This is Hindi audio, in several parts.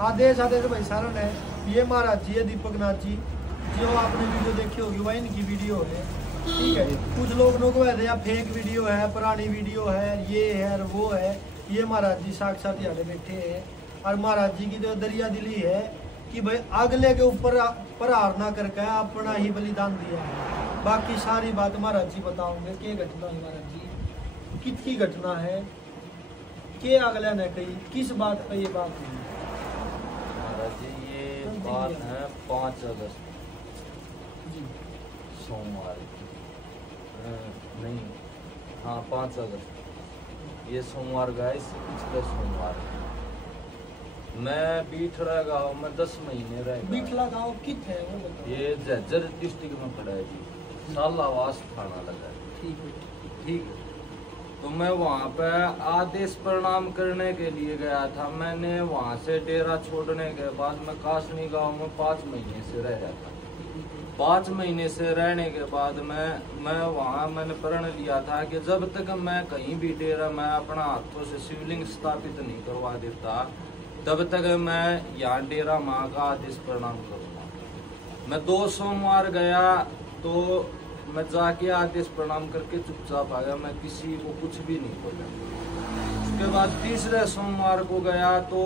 आदेश भाई सारण है। ये महाराज जी है दीपक नाथ जी, जो आपने वीडियो देखी होगी वह इनकी वीडियो है। ठीक है, कुछ लोग कहते हैं फेक वीडियो है, पुरानी वीडियो है, ये है और वो है। ये महाराज जी साक्षात यहाँ बैठे हैं। और महाराज जी की जो दरिया दिली है कि भाई अगले के ऊपर प्रहार ना करके अपना ही बलिदान दिया है। बाकी सारी बात महाराज जी बताओगे क्या घटना है महाराज जी, कितनी घटना है, के अगले ने कही, किस बात पे ये बात हुई महाराज जी? ये बात है 5 अगस्त जी, सोमवार की। नहीं, हाँ 5 अगस्त। ये सोमवार गया, इससे पिछले सोमवार मैं बीठड़ा गाँव में 10 महीने रह गया। बीठला गाँव कित है वो बताओ। ये झज्जर डिस्ट्रिक्ट में पड़ा है जी, सालावास थाना लगा है। ठीक है, ठीक है, तो मैं वहाँ पे आदेश प्रणाम करने के लिए गया था। मैंने वहाँ से डेरा छोड़ने के बाद मैं कासनी गांव में 5 महीने से रह रहा था। 5 महीने से रहने के बाद मैं वहाँ मैंने प्रण लिया था कि जब तक मैं कहीं भी डेरा मैं अपना हाथों से शिवलिंग स्थापित नहीं करवा देता, तब तक मैं यहाँ डेरा माँ का आदेश प्रणाम करूँगा। मैं 2 सोमवार गया तो मैं जाके आदेश प्रणाम करके चुपचाप आ गया, मैं किसी को कुछ भी नहीं बोला। उसके बाद तीसरे सोमवार को गया तो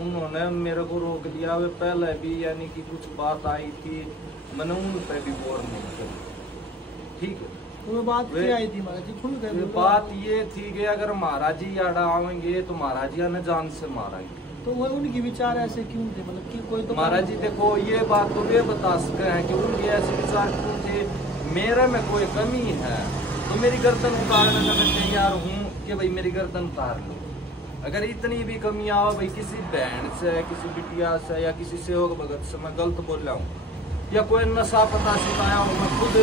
उन्होंने मेरे को रोक लिया। वे पहले भी यानी कि कुछ बात आई थी, मैंने उन पे भी गौर नहीं करी। ठीक है, तो बात क्या आई थी महाराज जी? खुल गए। बात ये थी कि अगर महाराज जी याडा आवेंगे तो महाराज जी ने जान से मारेंगे। तो वो उनके विचार ऐसे क्यों थे, मतलब कि कोई तो महाराज जी देखो, ये बात तो वे बता सकते हैं कि उनके ऐसे विचार क्यों थे। मेरे में कोई कमी है तो मेरी गर्दन उतारने का मैं तैयार हूँ कि भाई मेरी गर्दन उतार लो। अगर इतनी भी कमी आओ भाई किसी बहन से, किसी बिटिया से या किसी सेवक भगत से मैं गलत बोल रहा हूँ या कोई नशा पता सिखाया हूँ, मैं खुद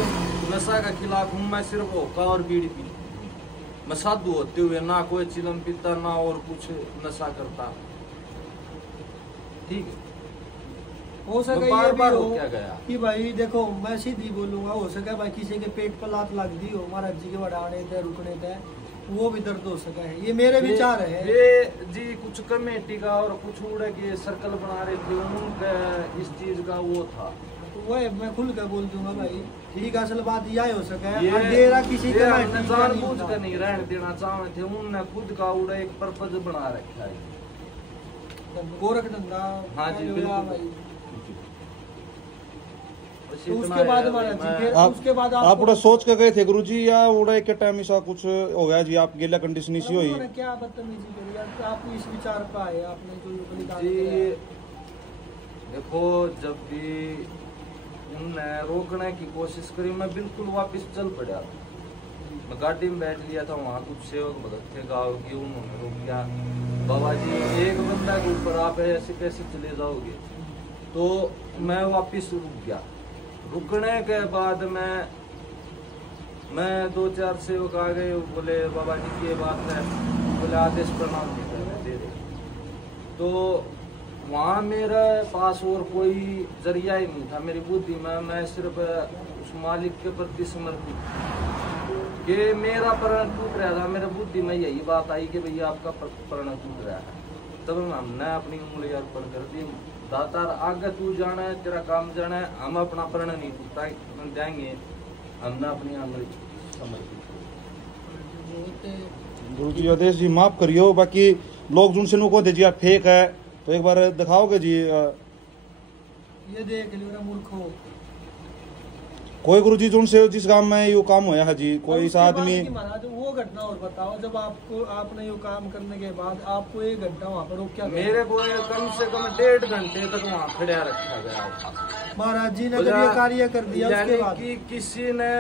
नशा का खिलाफ हूँ। मैं सिर्फ होका और बीड़ी पी, मैं साधु होते हुए ना कोई चिलम पीता ना और कुछ नशा करता। ठीक है, हो सके बार ये बार भी हो क्या गया कि भाई देखो मैं सीधी बोलूंगा, हो सके भाई किसी के पेट पर लात लग दी हो महाराज जी के बढ़ाने थे रुकने थे, वो भी दर्द हो सका है। ये मेरे विचार है। वे जी कुछ कमेटी का और कुछ उड़े के सर्कल बना रहे थे, उनका इस चीज का वो था। तो वो मैं खुल कर बोल दूंगा भाई, ठीक है, असल बात यह हो सका है। ये डेरा किसी का जानबूझ कर नहीं रहने देना चाहते थे, उनने खुद का उड़ा एक पर्पज बना रखा है। गोरख धंधा। हाँ जी बिल्कुल भाई। तो उसके बाद महाराज जी फिर उसके बाद आप उड़ा सोच के गए थे गुरुजी या उड़ा एक टाइम ऐसा कुछ हो गया जी, आप गेला कंडीशन इसी हुई? उन्होंने क्या बदतमीजी करी यार, आप इस विचार पर आए आपने जो बलिदान जी किया? देखो, जब भी उनने रोकने की कोशिश करी मैं बिल्कुल वापस चल पड़ा। मैं गाड़ी में बैठ लिया था, वहाँ कुछ सेवक भगत थे गाँव की, उन्होंने रोक लिया। बाबा जी एक बंदा के ऊपर आप ऐसे कैसे चले जाओगे? तो मैं वापस रुक गया। रुकने के बाद मैं 2-4 सेवक आ गए, बोले बाबा जी की ये बात है, बोले आदेश प्रणाम नहीं करने दे रहे। तो वहाँ मेरे पास और कोई जरिया ही नहीं था मेरी बुद्धि में। मैं सिर्फ उस मालिक के प्रति समर्पित कि मेरा प्रण टूट रहा था। मेरे बुद्धि में यही बात आई कि भैया आपका प्रण टूट रहा है। तब हमने अपनी उंगली अर्पण कर दी, दातार आगे तू जाना है, तेरा काम जाना है, हम अपना प्रण नहीं टूटा जाएंगे। हमने अपनी उंगली समर्पित। गुरुजी आदेश जी माफ करियो, बाकी लोग जिनसे नुको दे जी आप फेक है तो एक बार दिखाओगे जी? ये देख लियो मूर्खो। कोई गुरुजी जो से जिस गांव में यो काम होया है जी, कोई ऐसा आदमी महाराज वो घटना और बताओ, जब आपने यो काम करने के बाद आपको 1 घंटा वहाँ पर रोक क्या? मेरे को कम से कम 1.5 घंटे तक वहाँ खड़ा रखा गया। महाराज जी ने जब ये कार्य कर दिया उसके बाद कि किसी ने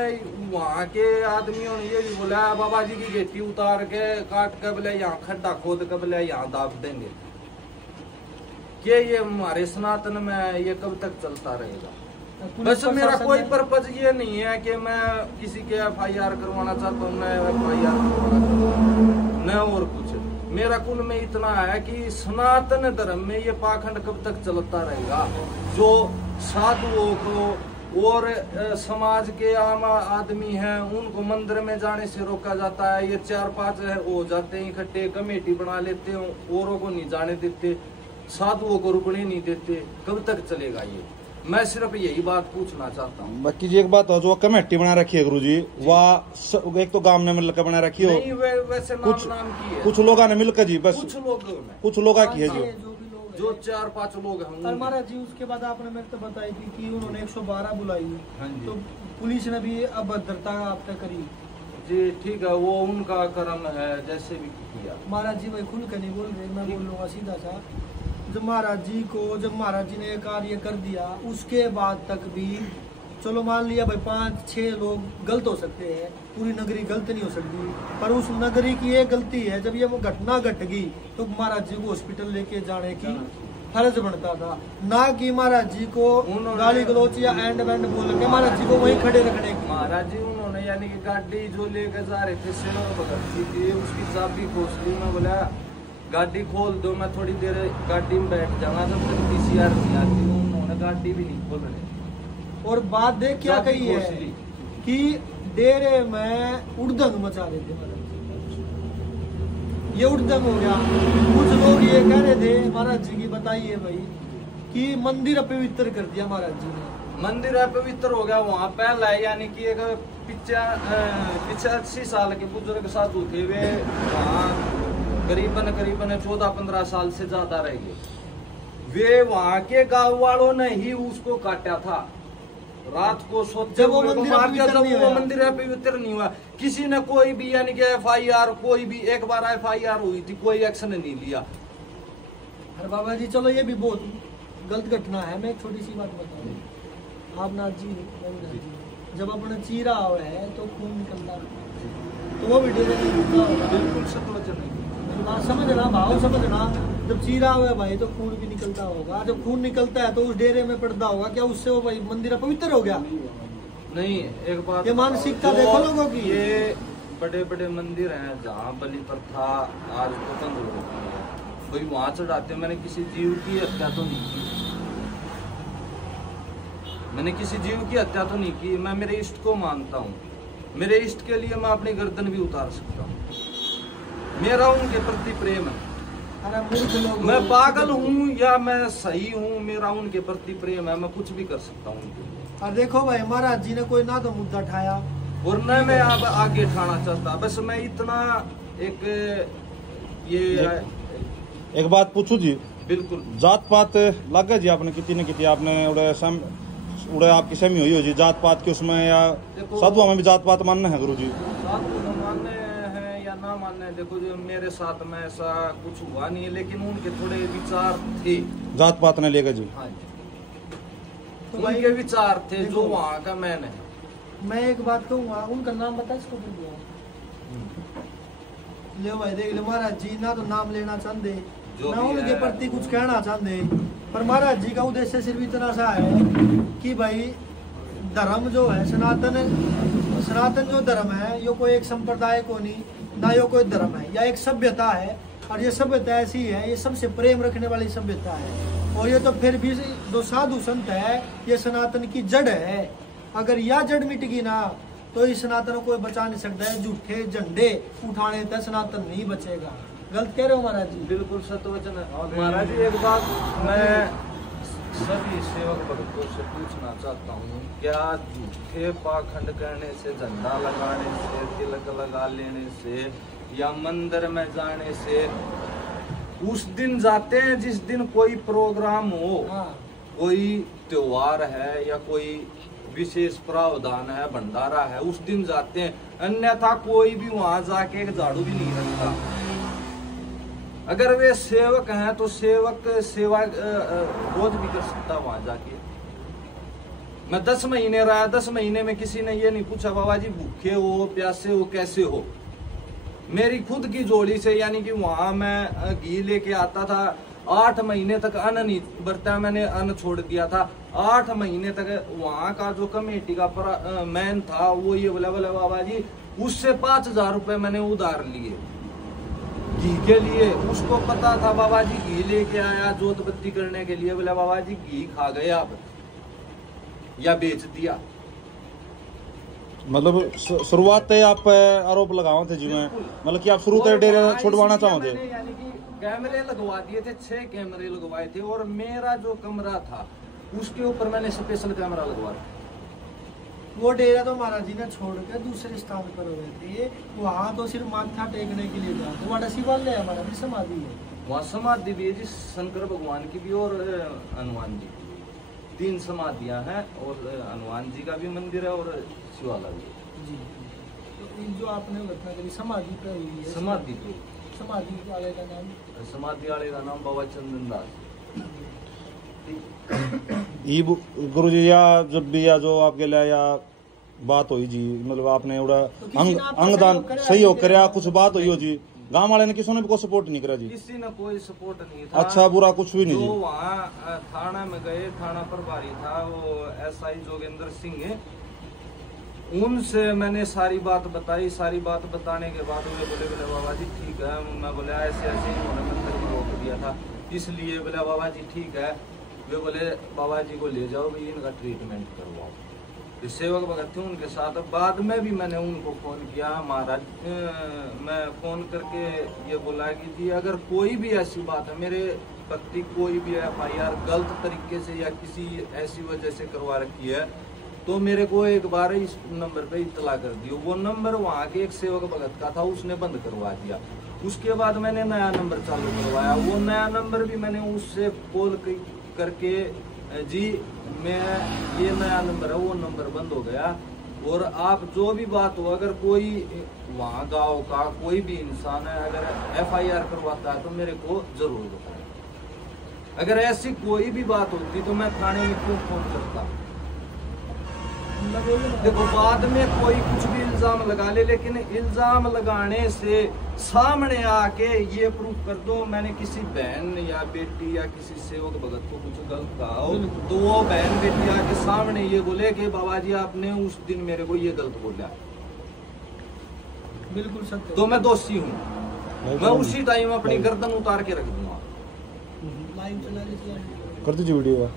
वहाँ के आदमियों ने ये भी बोला बाबा जी की गेटी उतार के काट के बोले यहाँ खड्डा खोद के बोले यहाँ दाब देंगे। कि ये हमारे सनातन में ये कब तक चलता रहेगा? बस मेरा कोई पर्पज ये नहीं है कि मैं किसी के FIR करवाना चाहता हूँ, मैं FIR करवाना चाहता हूँ, न और कुछ। मेरा कुल में इतना है कि सनातन धर्म में ये पाखंड कब तक चलता रहेगा, जो साधुओं को और समाज के आम आदमी हैं उनको मंदिर में जाने से रोका जाता है। ये 4-5 हो जाते हैं इकट्ठे, कमेटी बना लेते हैं, औरों को नहीं जाने देते। साधुओं को रुकने नहीं देते, कब तक चलेगा ये? मैं सिर्फ यही बात पूछना चाहता हूँ। बाकी जी एक बात हो, जो कमेटी बना रखी है गुरु जी, वह एक तो गांव ने मिलकर बना रखी हो, नहीं वैसे नाम की है, कुछ लोगों ने मिलकर जी, बस कुछ लोग की है जी, जो 4-5 लोग हैं। पर महाराज जी उसके बाद आपने मेरे को बताई थी कि उन्होंने 112 बुलाई, तो पुलिस ने भी अभद्रता आप तक करी जी। ठीक है, वो उनका कर्म है, जैसे भी किया। महाराज जी भाई खुल कर नहीं बोल रहे, मैं बोल लूँगा सीधा सा। जब महाराज जी ने कार्य कर दिया, उसके बाद तक भी चलो मान लिया भाई 5-6 लोग गलत हो सकते हैं, पूरी नगरी गलत नहीं हो सकती, पर उस नगरी की एक गलती है, जब ये वो घटना घट गई तो महाराज जी को हॉस्पिटल लेके जाने की फर्ज बनता था, ना कि महाराज जी को गाली गलोच या एंड बैंड बोल के महाराज जी को वहीं खड़े रखने की। महाराज जी उन्होंने यानी कि गाड़ी जो लेकर जा रहे थे सेना भगत थी, उसकी चाबी खोस ली। मैं बोला गाड़ी खोल दो, मैं थोड़ी देर गाड़ी में बैठ जाऊंगा, जब तक PCR नहीं आती। उन्होंने गाड़ी भी नहीं खोल रहे। और बात देख क्या कही है कि डेरे में उड़दंग मचा रहे थे महाराज जी, ये उड़दंग हो गया। कुछ लोग ये कह रहे थे महाराज जी की, बताइए भाई, कि मंदिर अपवित्र कर दिया महाराज जी ने। मंदिर अपवित्र हो गया वहाँ पहला, यानी कि एक 85 साल के बुजुर्ग साधु थे, वे वहाँ करीबन 14-15 साल से ज्यादा रह गए। वे वहाँ के गांव वालों ने ही उसको काटा था, रात को सोते जब वो हुए मंदिर मार दिया, जब नहीं वो मंदिर पवित्र नहीं हुआ। किसी ने कोई भी यानी कि FIR, कोई भी एक बार FIR हुई थी, कोई एक्शन नहीं लिया। अरे बाबा जी चलो ये भी बहुत गलत घटना है। मैं एक छोटी सी बात बताऊँ, आप नाथ जी जब अपना चीरा हुआ है तो खून निकलता है, तो वो वीडियो बिल्कुल सतवचन है, समझना भाव समझना। जब चीरा हुआ है भाई तो खून भी निकलता होगा, जब खून निकलता है तो उस डेरे में पड़ता होगा, क्या उससे वो भाई मंदिर अपवित्र हो गया? नहीं, एक बात ये मानसिकता देखो लोगों की। ये बड़े बड़े मंदिर हैं जहाँ बलि प्रथा आज तो बंद हो रही है, भाई वहाँ चढ़ाते। मैंने किसी जीव की हत्या तो नहीं की, मैंने किसी जीव की हत्या तो नहीं की। मैं मेरे इष्ट को मानता हूँ, मेरे इष्ट के लिए मैं अपनी गर्दन भी उतार सकता हूँ, मेरा उनके प्रति प्रेम है। मैं पागल हूँ या मैं सही हूँ, मेरा उनके प्रति प्रेम है, मैं कुछ भी कर सकता हूँ। और देखो भाई महाराज जी ने कोई ना तो मुद्दा उठाया और न मैं अब आगे उठाना चाहता, बस मैं इतना एक बात पूछू जी, बिल्कुल जात पात लग गए जी आपने कितनी न कितनी, आपने उड़े आपकी सहमी हुई हो जी जात पात के उसमें, या साधुओं में भी जात पात मानना है गुरु जी? मानने हैं या ना मानने, देखो जो मेरे साथ में ऐसा कुछ हुआ नहीं है, लेकिन उनके थोड़े विचार थे जात पात ने लेकर जी। हाँ जी, तो उनके विचार थे जो वहाँ का मैन है। मैं एक बात कहूँगा, उनका नाम बता इसको ले भाई, देख लो महाराज जी ना तो नाम लेना चाहते ना उनके प्रति कुछ कहना चाहते, पर महाराज जी का उद्देश्य सिर्फ इतना सा है कि भाई धर्म जो है सनातन जो धर्म है, ये कोई एक संप्रदाय को नहीं, ना ये कोई धर्म है, या एक सभ्यता है, और ये सभ्यता ऐसी है, ये सबसे प्रेम रखने वाली सभ्यता है। और ये तो फिर भी जो साधु संत है, ये सनातन की जड़ है। अगर यह जड़ मिट गई ना तो इस सनातन को कोई बचा नहीं सकता है। झूठे झंडे उठाने तक सनातन नहीं बचेगा। गलत कह रहे हो महाराज जी? बिल्कुल सत्वचन है महाराज जी। एक बात मैं सभी सेवक भक्तों से पूछना चाहता हूँ, क्या झूठे पाखंड करने से, झंडा लगाने से, तिलक लगा लेने से, या मंदिर में जाने से उस दिन जाते हैं जिस दिन कोई प्रोग्राम हो, कोई त्योहार है या कोई विशेष प्रावधान है, भंडारा है, उस दिन जाते हैं, अन्यथा कोई भी वहां जाके एक झाड़ू भी नहीं रखता। अगर वे सेवक हैं तो सेवक सेवा रोज भी कर सकता वहां जाके। मैं 10 महीने रहा, 10 महीने में किसी ने ये नहीं पूछा बाबा जी भूखे हो, प्यासे हो, कैसे हो। मेरी खुद की जोड़ी से, यानी कि वहां मैं घी लेके आता था, 8 महीने तक अन्न नहीं बरता, मैंने अन्न छोड़ दिया था। 8 महीने तक वहां का जो कमेटी का मैन था वो ये बोला बाबा जी, उससे 5000 रुपए मैंने उधार लिए घी के लिए। उसको पता था बाबा जी घी लेके आया जोत बत्ती करने के लिए, बोला बाबा जी घी खा गए आप या बेच दिया। मतलब शुरुआत आप आरोप लगाओ थे जी, मैं मतलब कि आप शुरू से डेरे छुड़वाना चाहोगे? यानी कि कैमरे लगवा दिए थे, 6 कैमरे लगवाए थे, और मेरा जो कमरा था उसके ऊपर मैंने स्पेशल कैमरा लगवा दिया। वो डेरा तो महाराज जी ने छोड़ के दूसरे स्थान पर हुए थे, वहाँ तो सिर्फ माथा टेकने के लिए जाते। वहाँ शिवालय है हमारा भी, समाधि है वहाँ, समाधि भी है जी, शंकर भगवान की भी और हनुमान जी की भी। 3 समाधियाँ हैं, और हनुमान जी का भी मंदिर है और शिवालय भी जी। तो जो आपने घटना करी समाधि पे हुई है, समाधि पे। समाधि वाले का नाम, समाधि वाले का नाम बाबा चंदन दास। ये गुरु जी, या जब भी या जो आपके लिए या बात हुई जी, मतलब आपने उड़ा अंगदान सहयोग करे, कुछ बात हुई हो जी, गांव वाले ने किसी ने भी कोई सपोर्ट नहीं करा जी? किसी ने कोई सपोर्ट नहीं था। अच्छा बुरा कुछ भी नहीं जो जी? वहाँ थाना में गए, थाना प्रभारी था वो SI जोगेंद्र सिंह है, उनसे मैंने सारी बात बताई। सारी बात बताने के बाद वे बोले बाबा जी ठीक है। मैं बोले ऐसे ऐसे उन्होंने मंदिर में रोक दिया था, इसलिए बोले बाबा जी ठीक है। वे बोले बाबा जी को ले जाओ भाई, इनका ट्रीटमेंट करवाओ। सेवक भगत थे उनके साथ। बाद में भी मैंने उनको फ़ोन किया महाराज, मैं फ़ोन करके ये बोला कि जी अगर कोई भी ऐसी बात है, मेरे प्रति कोई भी FIR गलत तरीके से या किसी ऐसी वजह से करवा रखी है, तो मेरे को एक बार इस नंबर पे इत्तला कर दियो। वो नंबर वहाँ के एक सेवक भगत का था, उसने बंद करवा दिया। उसके बाद मैंने नया नंबर चालू करवाया। वो नया नंबर भी मैंने उससे कॉल करके जी मैं ये नया नंबर है, वो नंबर बंद हो गया। और आप जो भी बात हो, अगर कोई वहाँ गांव का कोई भी इंसान है अगर FIR करवाता है तो मेरे को जरूर बताएं। अगर ऐसी कोई भी बात होती तो मैं थाने में क्यों फोन करता? देखो बाद में कोई कुछ भी इल्जाम लगा ले, लेकिन इल्जाम लगाने से सामने आके ये प्रूफ कर दो मैंने किसी बहन या बेटी या किसी सेवक भगत को कुछ गलत कहा हो, तो वो बहन बेटी आके सामने ये बोले कि बाबा जी आपने उस दिन मेरे को ये गलत बोला, बिल्कुल सत्य, तो मैं दोषी हूँ। मैं उसी टाइम अपनी गर्दन उतार के रख दूंगा। लाइव चला लीजिए कर दीजिए वीडियो।